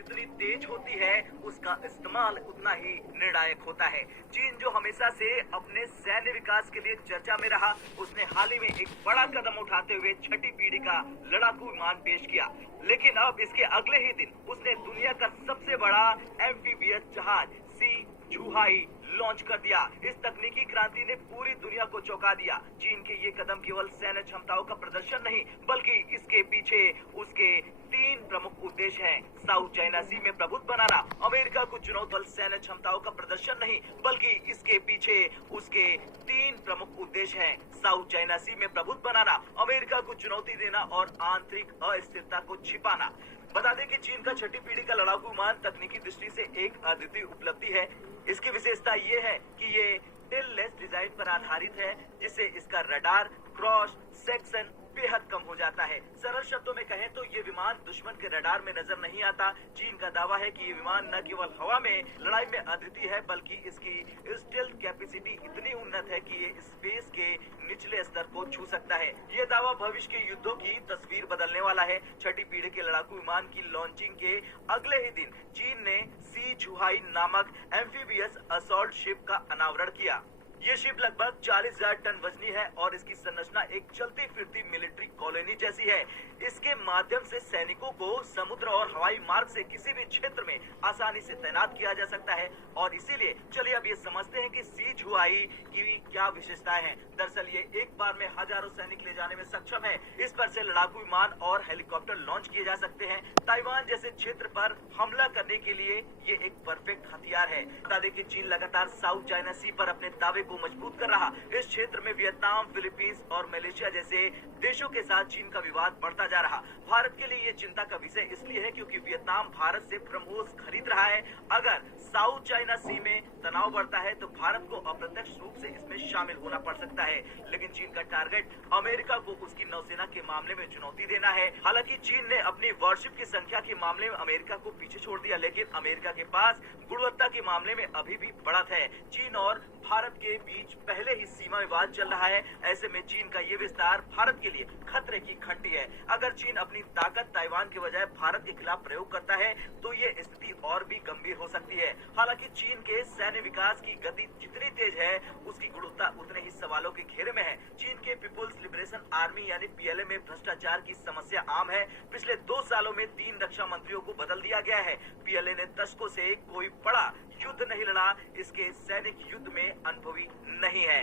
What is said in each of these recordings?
जितनी तेज होती है उसका इस्तेमाल उतना ही निर्णायक होता है। चीन जो हमेशा से अपने सैन्य विकास के लिए चर्चा में रहा, उसने हाल ही में एक बड़ा कदम उठाते हुए छठी पीढ़ी का लड़ाकू विमान पेश किया। लेकिन अब इसके अगले ही दिन उसने दुनिया का सबसे बड़ा एम्फीबियस जहाज सी चुहाई लॉन्च कर दिया। इस तकनीकी क्रांति ने पूरी दुनिया को चौंका दिया। चीन के ये कदम केवल सैन्य क्षमताओं का प्रदर्शन नहीं, बल्कि इसके पीछे उसके 3 प्रमुख उद्देश्य हैं। साउथ चाइना सी में प्रभुत्व बनाना, अमेरिका को चुनौती बल सैन्य क्षमताओं का प्रदर्शन नहीं, बल्कि इसके पीछे उसके 3 प्रमुख उद्देश्य हैं। साउथ चाइना सी में प्रभुत्व बनाना, अमेरिका को चुनौती देना और आंतरिक अस्थिरता को छिपाना। बता दें कि चीन का छठी पीढ़ी का लड़ाकू विमान तकनीकी दृष्टि से एक अद्वितीय उपलब्धि है। इसकी विशेषता ये है कि ये टेल-लेस डिजाइन पर आधारित है, जिससे इसका रडार क्रॉस सेक्शन बेहद कम हो जाता है। सरल शब्दों में कहें तो ये विमान दुश्मन के रडार में नजर नहीं आता। चीन का दावा है कि ये विमान न केवल हवा में लड़ाई में अद्वितीय है, बल्कि इसकी स्टेल्थ कैपेसिटी इतनी उन्नत है कि ये स्पेस के निचले स्तर को छू सकता है। ये दावा भविष्य के युद्धों की तस्वीर बदलने वाला है। छठी पीढ़ी के लड़ाकू विमान की लॉन्चिंग के अगले ही दिन चीन ने सी चुहाई नामक एम्फीबियस असॉल्ट शिप का अनावरण किया। ये शिप लगभग 40,000 टन वजनी है और इसकी संरचना एक चलती फिरती मिलिट्री कॉलोनी जैसी है। इसके माध्यम से सैनिकों को समुद्र और हवाई मार्ग से किसी भी क्षेत्र में आसानी से तैनात किया जा सकता है। और इसीलिए चलिए अब ये समझते हैं कि सी चुहाई की क्या विशेषताएं हैं। दरअसल ये एक बार में हजारों सैनिक ले जाने में सक्षम है। इस पर से लड़ाकू विमान और हेलीकॉप्टर लॉन्च किए जा सकते हैं। ताइवान जैसे क्षेत्र पर हमला करने के लिए ये एक परफेक्ट हथियार है। बता दें कि चीन लगातार साउथ चाइना सी पर अपने दावे को मजबूत कर रहा। इस क्षेत्र में वियतनाम, फिलीपींस और मलेशिया जैसे देशों के साथ चीन का विवाद बढ़ता जा रहा। भारत के लिए ये चिंता का विषय इसलिए है क्योंकि वियतनाम भारत से ब्रह्मोस खरीद रहा है। अगर साउथ चाइना सी में तनाव बढ़ता है तो भारत को अप्रत्यक्ष रूप से इसमें शामिल होना पड़ सकता है। लेकिन चीन का टारगेट अमेरिका को उसकी नौसेना के मामले में चुनौती देना है। हालांकि चीन ने अपनी वॉरशिप की संख्या के मामले में अमेरिका को पीछे छोड़ दिया, लेकिन अमेरिका के पास गुणवत्ता के मामले में अभी भी बढ़त है। चीन और भारत के बीच पहले ही सीमा विवाद चल रहा है। ऐसे में चीन का ये विस्तार भारत के लिए खतरे की घंटी है। अगर चीन अपनी ताकत ताइवान के बजाय भारत के खिलाफ प्रयोग करता है तो ये स्थिति और भी गंभीर हो सकती है। हालांकि चीन के सैन्य विकास की गति जितनी तेज है, उसकी गुणवत्ता उतने ही सवालों के घेरे में है। चीन के पीपुल्स लिबरेशन आर्मी यानी पीएलए में भ्रष्टाचार की समस्या आम है। पिछले 2 सालों में 3 रक्षा मंत्रियों को बदल दिया गया है। पीएलए ने दशकों से कोई बड़ा युद्ध नहीं लड़ा, इसके सैनिक युद्ध में अनुभवी नहीं है।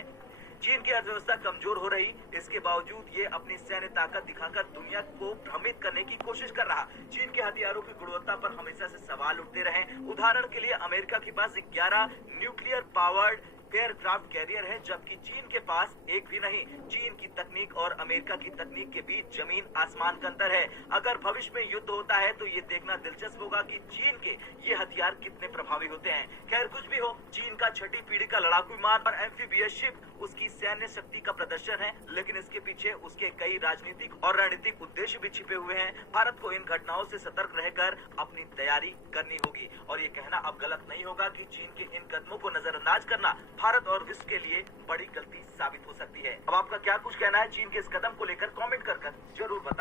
चीन की अर्थव्यवस्था कमजोर हो रही, इसके बावजूद ये अपनी सैन्य ताकत दिखाकर दुनिया को भ्रमित करने की कोशिश कर रहा। चीन के हथियारों की गुणवत्ता पर हमेशा से सवाल उठते रहे। उदाहरण के लिए अमेरिका के पास 11 न्यूक्लियर पावर्ड एयरक्राफ्ट कैरियर है, जबकि चीन के पास एक भी नहीं। चीन की तकनीक और अमेरिका की तकनीक के बीच जमीन आसमान का अंतर है। अगर भविष्य में युद्ध होता है तो ये देखना दिलचस्प होगा कि चीन के ये हथियार कितने प्रभावी होते हैं। खैर कुछ भी हो, चीन का छठी पीढ़ी का लड़ाकू विमान और एम्फीबियस शिप उसकी सैन्य शक्ति का प्रदर्शन है, लेकिन इसके पीछे उसके कई राजनीतिक और रणनीतिक उद्देश्य भी छिपे हुए हैं। भारत को इन घटनाओं से सतर्क रहकर अपनी तैयारी करनी होगी और ये कहना अब गलत नहीं होगा कि चीन के इन कदमों को नजरअंदाज करना भारत और विश्व के लिए बड़ी गलती साबित हो सकती है। अब आपका क्या कुछ कहना है चीन के इस कदम को लेकर, कमेंट कर जरूर बताएं।